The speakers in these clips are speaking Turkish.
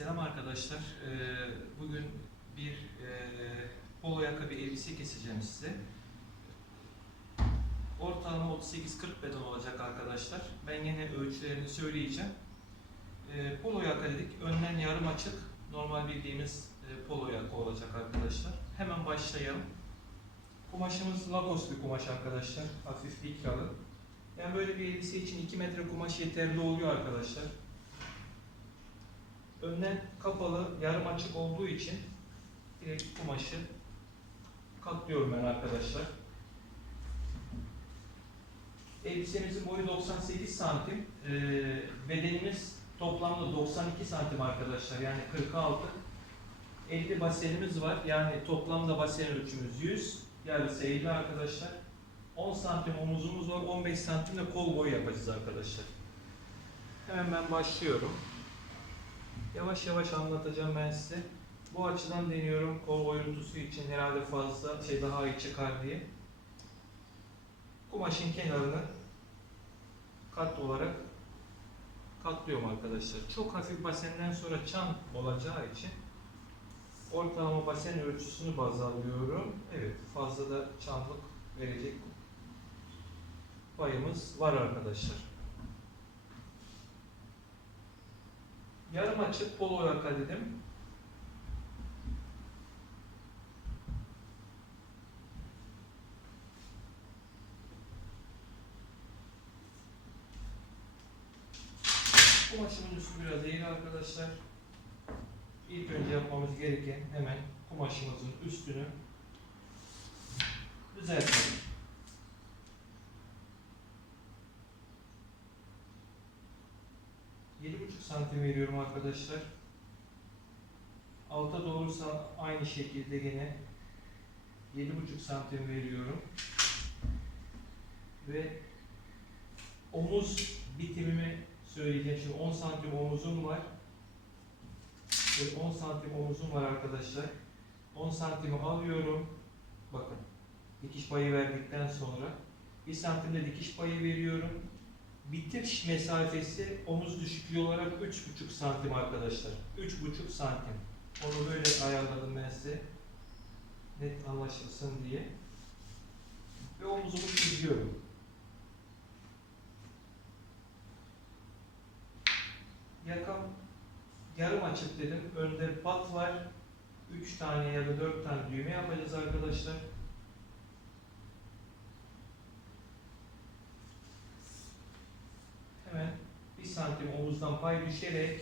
Selam arkadaşlar. Bugün bir polo yaka bir elbise keseceğim size. Ortalama 38-40 beden olacak arkadaşlar. Ben yine ölçülerini söyleyeceğim. Polo yaka dedik. Önden yarım açık. Normal bildiğimiz polo yaka olacak arkadaşlar. Hemen başlayalım. Kumaşımız Lacoste bir kumaş arkadaşlar. Hafif likralı. Yani böyle bir elbise için 2 metre kumaş yeterli oluyor arkadaşlar. Önden kapalı, yarım açık olduğu için direkt kumaşı katlıyorum ben arkadaşlar. Elbisemizin boyu 98 santim. Bedenimiz toplamda 92 santim arkadaşlar. Yani 46. 50 basenimiz var. Yani toplamda basen ölçümüz 100. Yarısı 50 arkadaşlar. 10 santim omuzumuz var. 15 santim de kol boyu yapacağız arkadaşlar. Hemen ben başlıyorum. Yavaş yavaş anlatacağım ben size. Bu açıdan deniyorum. Kol oyuntusu için herhalde fazla daha iyi çıkar diye. Kumaşın kenarını kat olarak katlıyorum arkadaşlar. Çok hafif basenden sonra çan olacağı için ortalama basen ölçüsünü baz alıyorum. Evet, fazla da çanlık verecek payımız var arkadaşlar. Yarım açık polo yaka dedim. Kumaşımın üstü biraz eğri arkadaşlar. İlk önce yapmamız gereken hemen kumaşımızın üstünü düzeltelim. Santim veriyorum arkadaşlar. Alta doğrusa aynı şekilde yine 7,5 santim veriyorum. Ve omuz bitimimi söyleyeceğim. Şimdi 10 santim omuzum var. Ve 10 santim omuzum var arkadaşlar. 10 santimi alıyorum. Bakın. Dikiş payı verdikten sonra 1 santim de dikiş payı veriyorum. Bitiş mesafesi omuz düşüklüğü olarak 3,5 santim arkadaşlar. 3,5 santim. Onu böyle ayarladım ben size. Net anlaşılsın diye. Ve omuzumu çiziyorum. Yakam yarım açık dedim. Önde pat var. 3 tane ya da 4 tane düğme yapacağız arkadaşlar. Hemen 1 santim omuzdan pay düşerek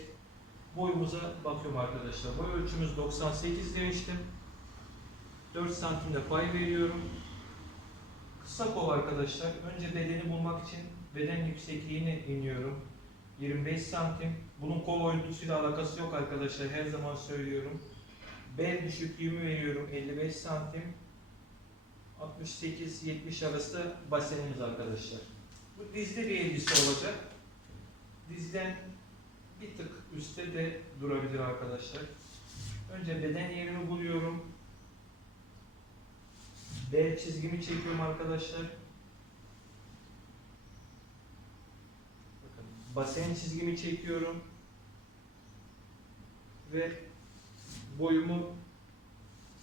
boyumuza bakıyorum arkadaşlar. Boy ölçümüz 98 demiştim. 4 santimde pay veriyorum. Kısa kol arkadaşlar. Önce bedeni bulmak için beden yüksekliğini iniyorum. 25 santim. Bunun kol oyuntusuyla alakası yok arkadaşlar. Her zaman söylüyorum. Bel düşüklüğümü veriyorum. 55 santim. 68-70 arası basenimiz arkadaşlar. Bu dizli bir elbise olacak. Dizden bir tık üstte de durabilir arkadaşlar. Önce beden yerimi buluyorum. Bel çizgimi çekiyorum arkadaşlar. Bakın, basen çizgimi çekiyorum. Ve boyumu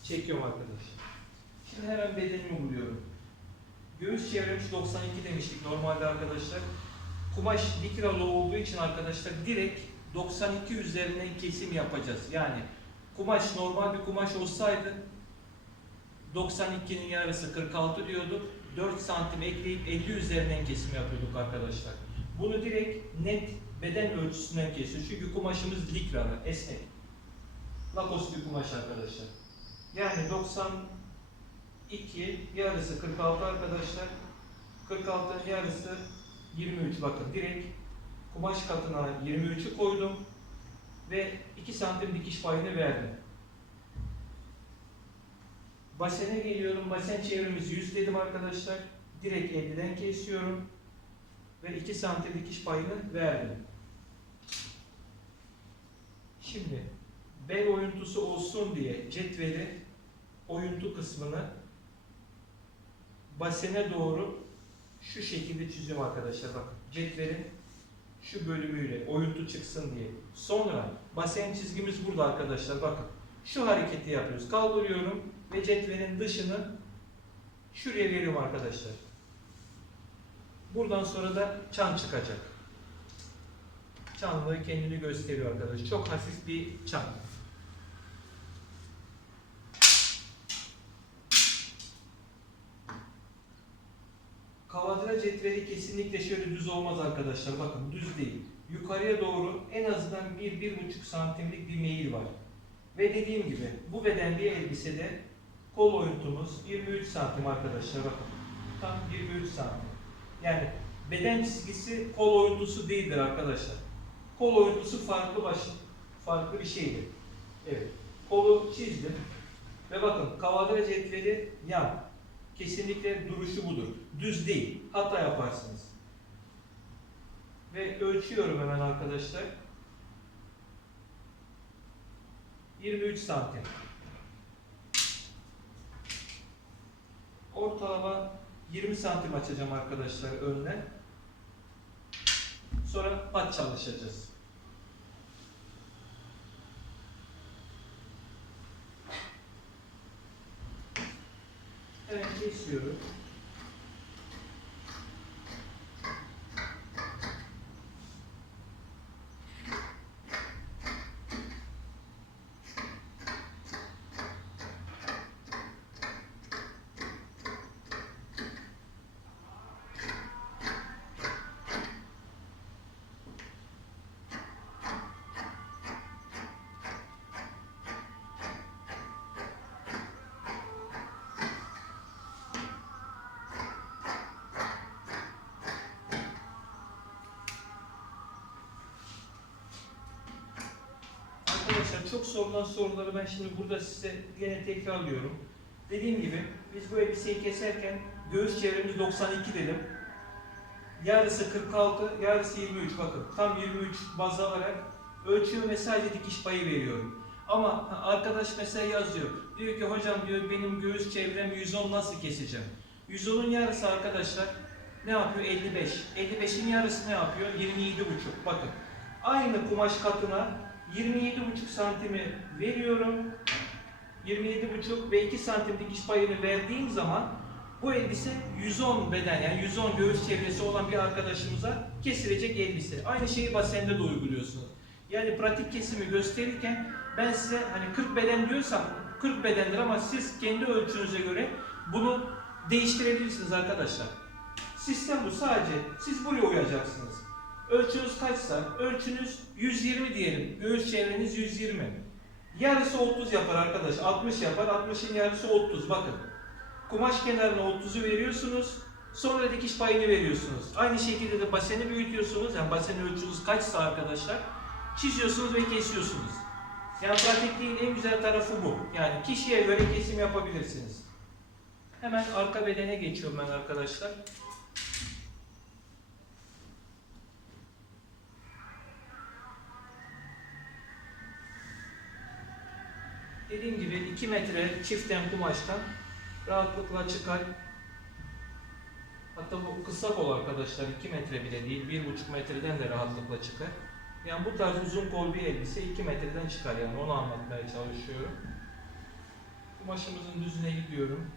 çekiyorum arkadaşlar. Şimdi hemen bedenimi buluyorum. Göğüs çevremiz 92 demiştik normalde arkadaşlar. Kumaş likralı olduğu için arkadaşlar direkt 92 üzerinden kesim yapacağız. Yani kumaş normal bir kumaş olsaydı 92'nin yarısı 46 diyorduk. 4 santim ekleyip 50 üzerinden kesim yapıyorduk arkadaşlar. Bunu direkt net beden ölçüsünden kesiyoruz. Çünkü kumaşımız likralı, esnek. Lacoste bir kumaş arkadaşlar. Yani 92 yarısı 46 arkadaşlar. 46'nın yarısı 23. Bakın direkt kumaş katına 23'ü koydum. Ve 2 santim dikiş payını verdim. Basene geliyorum. Basen çevremiz 100 dedim arkadaşlar. Direkt 50'den kesiyorum. Ve 2 santim dikiş payını verdim. Şimdi bel oyuntusu olsun diye cetveli oyuntu kısmını basene doğru şu şekilde çiziyorum arkadaşlar. Bakın cetvelin Şu bölümüyle oyuntu çıksın diye. Sonra basen çizgimiz burada arkadaşlar. Bakın. Şu hareketi yapıyoruz. Kaldırıyorum ve cetvelin dışını şuraya veriyorum arkadaşlar. Buradan sonra da çan çıkacak. Çanlığı kendini gösteriyor arkadaşlar. Çok hafif bir çan. Kavadraj cetveli kesinlikle şöyle düz olmaz arkadaşlar. Bakın düz değil. Yukarıya doğru en azından 1-1,5 santimlik bir meyil var. Ve dediğim gibi bu bedenli elbisede kol oyuntumuz 23 santim arkadaşlar. Bakın. Tam 23 santim. Yani beden çizgisi kol oyuntusu değildir arkadaşlar. Kol oyuntusu farklı bir şeydir. Evet. Kolu çizdim. Ve bakın kavadraj cetveli yan. Kesinlikle duruşu budur. Düz değil. Hata yaparsınız. Ve ölçüyorum hemen arkadaşlar. 23 santim. Ortalama 20 santim açacağım arkadaşlar önüne. Sonra pat çalışacağız. Evet, kesiyorum. Arkadaşlar çok sorulan soruları ben şimdi burada size yine tekrarlıyorum. Dediğim gibi biz bu elbiseyi keserken göğüs çevremiz 92 dedim. Yarısı 46, yarısı 23. Bakın tam 23 baz alarak ölçüyorum ve sadece dikiş payı veriyorum. Ama arkadaş mesela yazıyor. Diyor ki hocam diyor benim göğüs çevrem 110 nasıl keseceğim? 110'un yarısı arkadaşlar ne yapıyor? 55. 55'in yarısı ne yapıyor? 27,5. Bakın aynı kumaş katına 27,5 santimi veriyorum. 27,5 ve 2 santim dikiş payını verdiğim zaman bu elbise 110 beden yani 110 göğüs çevresi olan bir arkadaşımıza kesilecek elbise. Aynı şeyi basende de uyguluyorsunuz. Yani pratik kesimi gösterirken ben size hani 40 beden diyorsam 40 bedendir ama siz kendi ölçünüze göre bunu değiştirebilirsiniz arkadaşlar. Sistem bu, sadece siz buraya uyacaksınız. Ölçünüz kaçsa, ölçünüz 120 diyelim. Göğüs çevreniz 120. Yarısı 30 yapar arkadaş. 60 yapar. 60'ın yarısı 30. Bakın. Kumaş kenarına 30'u veriyorsunuz. Sonra dikiş payını veriyorsunuz. Aynı şekilde de baseni büyütüyorsunuz. Yani basen ölçünüz kaçsa arkadaşlar çiziyorsunuz ve kesiyorsunuz. Yani pratikliğin en güzel tarafı bu. Yani kişiye göre kesim yapabilirsiniz. Hemen arka bedene geçiyorum ben arkadaşlar. Dediğim gibi 2 metre çiften kumaştan rahatlıkla çıkar. Hatta bu kısa kol arkadaşlar 2 metre bile değil, 1,5 metreden de rahatlıkla çıkar. Yani bu tarz uzun kol bir elbise 2 metreden çıkar, yani onu anlatmaya çalışıyorum. Kumaşımızın düzüne gidiyorum.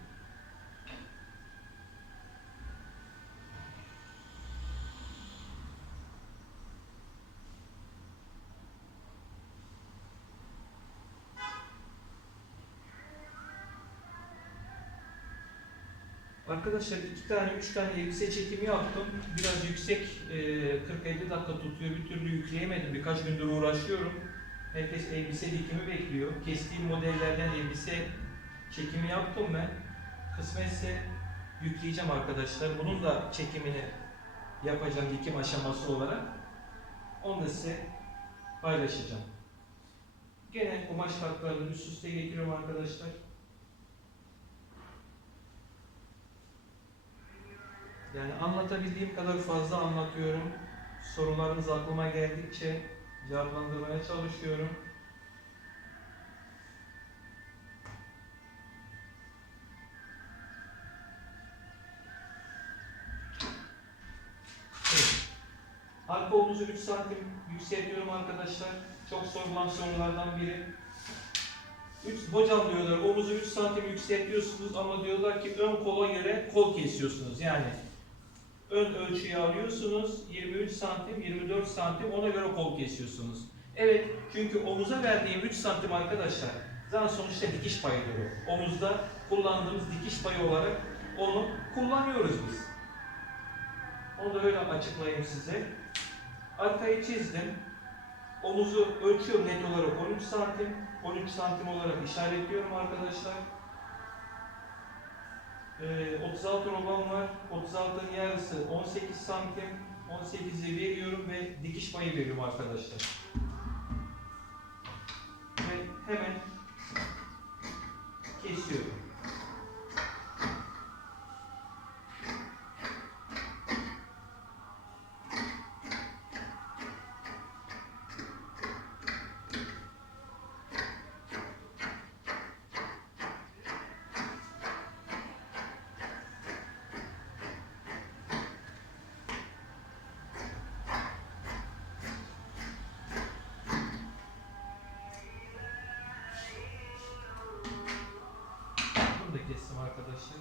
Arkadaşlar 2 tane 3 tane elbise çekimi yaptım. Biraz yüksek 40-50 dakika tutuyor. Bir türlü yükleyemedim. Birkaç gündür uğraşıyorum. Herkes elbise dikimi bekliyor. Kestiğim modellerden elbise çekimi yaptım ben. Kısmetse yükleyeceğim arkadaşlar. Bunun da çekimini yapacağım dikim aşaması olarak. Onu da size paylaşacağım. Gene kumaş katlarını üst üste getiriyorum arkadaşlar. Yani anlatabildiğim kadar fazla anlatıyorum. Sorularınız aklıma geldikçe cevaplandırmaya çalışıyorum. Evet. Arka omuz omuzu 3 santim yükseltiyorum arkadaşlar. Çok sorulan sorulardan biri. Hocam diyorlar omuzu 3 santim yükseltiyorsunuz ama diyorlar ki ön kola göre kol kesiyorsunuz. Yani ön ölçüyü alıyorsunuz 23 santim 24 santim ona göre kol kesiyorsunuz. Evet, çünkü omuza verdiğim 3 santim arkadaşlar zaten sonuçta dikiş payıdır o. Omuzda kullandığımız dikiş payı olarak onu kullanıyoruz biz. Onu da öyle açıklayayım size. Arkayı çizdim. Omuzu ölçüyorum net olarak 13 santim. 13 santim olarak işaretliyorum arkadaşlar. 36 robam var. 36'nın yarısı 18 santim. 18'i veriyorum ve dikiş payı veriyorum arkadaşlar. Ve hemen kesiyorum. Kestim arkadaşlar.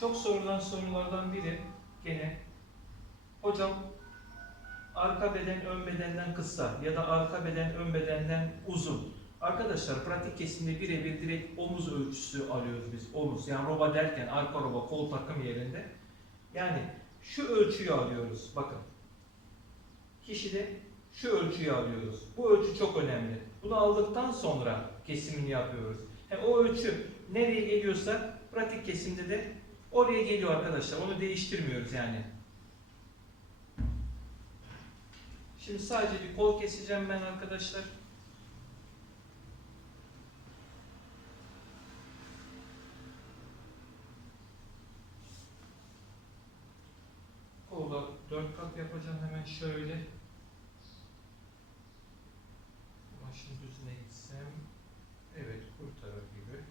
Çok sorulan sorulardan biri gene hocam arka beden ön bedenden kısa ya da arka beden ön bedenden uzun. Arkadaşlar pratik kesimde birebir direkt omuz ölçüsü alıyoruz biz. Omuz yani roba derken arka roba kol takım yerinde. Yani şu ölçüyü alıyoruz. Bakın. Kişide şu ölçüyü alıyoruz. Bu ölçü çok önemli. Bunu aldıktan sonra kesimini yapıyoruz. Yani o ölçü nereye geliyorsa pratik kesimde de oraya geliyor arkadaşlar. Onu değiştirmiyoruz yani. Şimdi sadece bir kol keseceğim ben arkadaşlar. Kolla 4 kat yapacağım hemen şöyle. Başın düzüne gitsem. Evet, kurtarır gibi.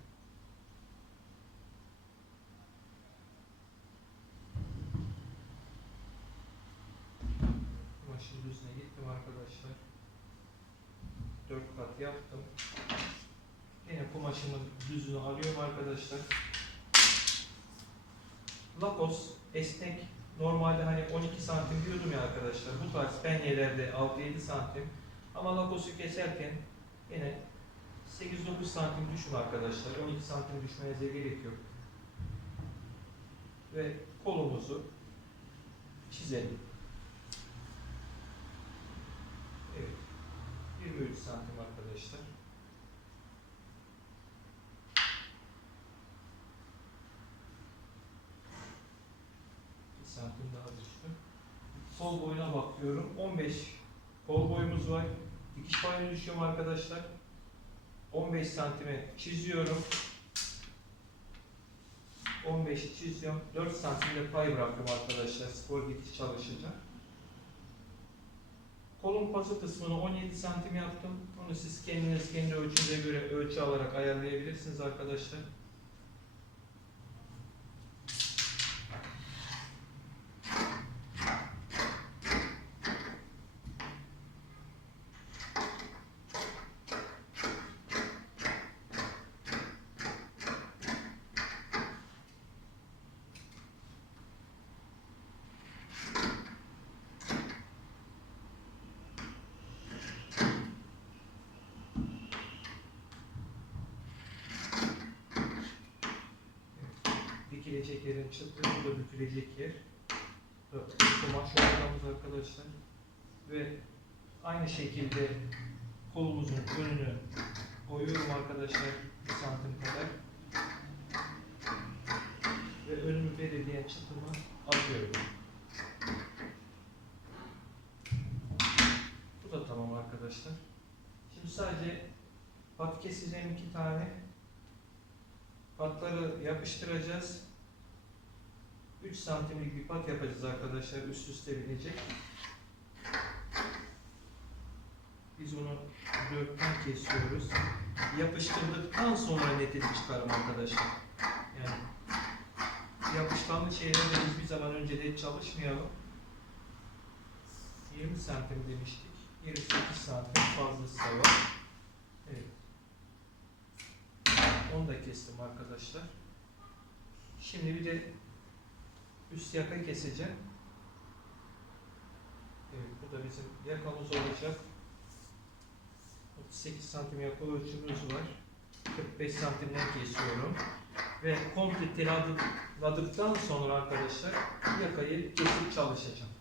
Başın düzüne gittim arkadaşlar. 4 kat yaptım. Yine kumaşımın düzünü alıyorum arkadaşlar. Lakos esnek. Normalde hani 12 santim diyordum ya arkadaşlar. Bu tarz penyelerde 6-7 santim. Ama lakosu keserken yine 8-9 santim düşün arkadaşlar. 12 santim düşmenize gerek yok. Ve kolumuzu çizelim. Evet. 23 santim arkadaşlar. Bir santim daha düştü. Sol boyuna bakıyorum. 15 kol boyumuz var. Dikiş payına düşüyorum arkadaşlar. 15 santime çiziyorum. 15'i çiziyorum. 4 santimde pay bıraktım arkadaşlar. Spor dikiş çalışacak. Kolun pası kısmını 17 santim yaptım. Onu siz kendiniz kendi ölçünüze göre ölçü alarak ayarlayabilirsiniz arkadaşlar. Dikilecek yerin çıtlığı, bu da bükülecek yer. Kumaş ortamız arkadaşlar. Ve aynı şekilde kolumuzun önünü oyuyorum arkadaşlar 1 santim kadar. Ve önümü belirleyen çıtımı alıyorum. Bu da tamam arkadaşlar. Şimdi sadece pat keseceğim 2 tane. Patları yapıştıracağız. 3 santimlik bir pat yapacağız arkadaşlar. Üst üste binecek. Biz onu 4'ten kesiyoruz. Yapıştırdıktan sonra netini çıkarım arkadaşlar. Yani yapışkanlı şeylerle biz bir zaman önce de çalışmayalım. 20 santim demiştik. 28 santim fazlası da var. Evet. Onu da kestim arkadaşlar. Şimdi bir de üst yaka keseceğim. Evet, bu da bizim yakamız olacak. 38 santim yaka ölçümüz var. 45 santimden kesiyorum. Ve komple teladıktan sonra arkadaşlar yakayı kesip çalışacağım.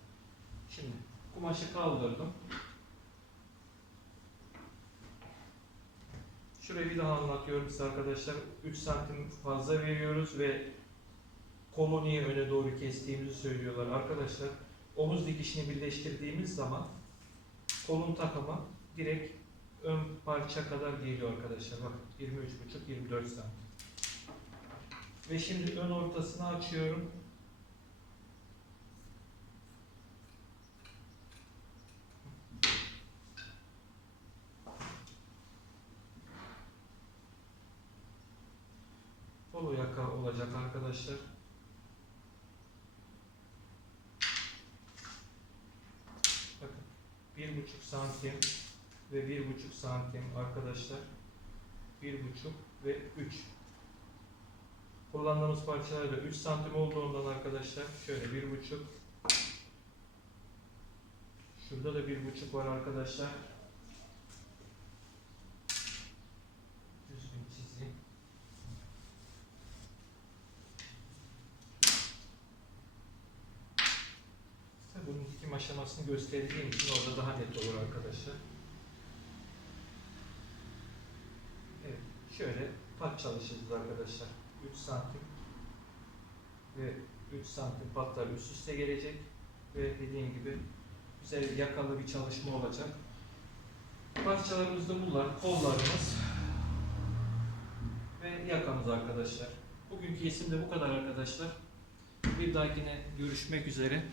Şimdi kumaşı kaldırdım. Şurayı bir daha anlatıyorum size arkadaşlar. 3 santim fazla veriyoruz ve kolu niye öne doğru kestiğimizi söylüyorlar arkadaşlar. Omuz dikişini birleştirdiğimiz zaman kolun takımı direkt ön parça kadar geliyor arkadaşlar. Bakın 23,5-24 santim. Ve şimdi ön ortasını açıyorum. Polo yaka olacak arkadaşlar. Bakın 1,5 santim ve 1,5 santim arkadaşlar. 1,5 ve 3. Kullandığımız parçalar da 3 santim olduğundan arkadaşlar şöyle 1,5. Şurada da 1,5 var arkadaşlar. Düzgün çizeyim. Bunun dikim aşamasını gösterdiğim için orada daha net olur arkadaşlar. Evet, şöyle pat çalışacağız arkadaşlar. 3 santim ve 3 santim patlar üst üste gelecek ve dediğim gibi güzel yakalı bir çalışma olacak. Parçalarımız da bunlar, kollarımız ve yakamız arkadaşlar. Bugünkü kesim de bu kadar arkadaşlar. Bir dahakine görüşmek üzere.